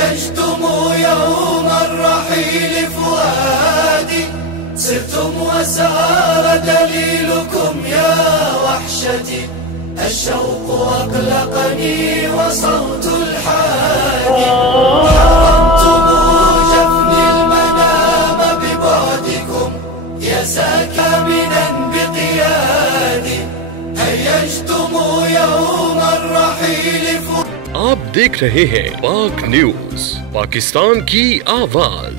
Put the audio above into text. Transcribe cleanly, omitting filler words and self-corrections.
هيجتم يوم الرحيل فؤادي، سرتم وسار دليلكم يا وحشتي، الشوق أقلقني وصوت الحادي، حرمتم جفني المنام ببعدكم يا ساكمنا بقيادي، هيجتم يوم الرحيل आप देख रहे हैं पाक न्यूज, पाकिस्तान की आवाज।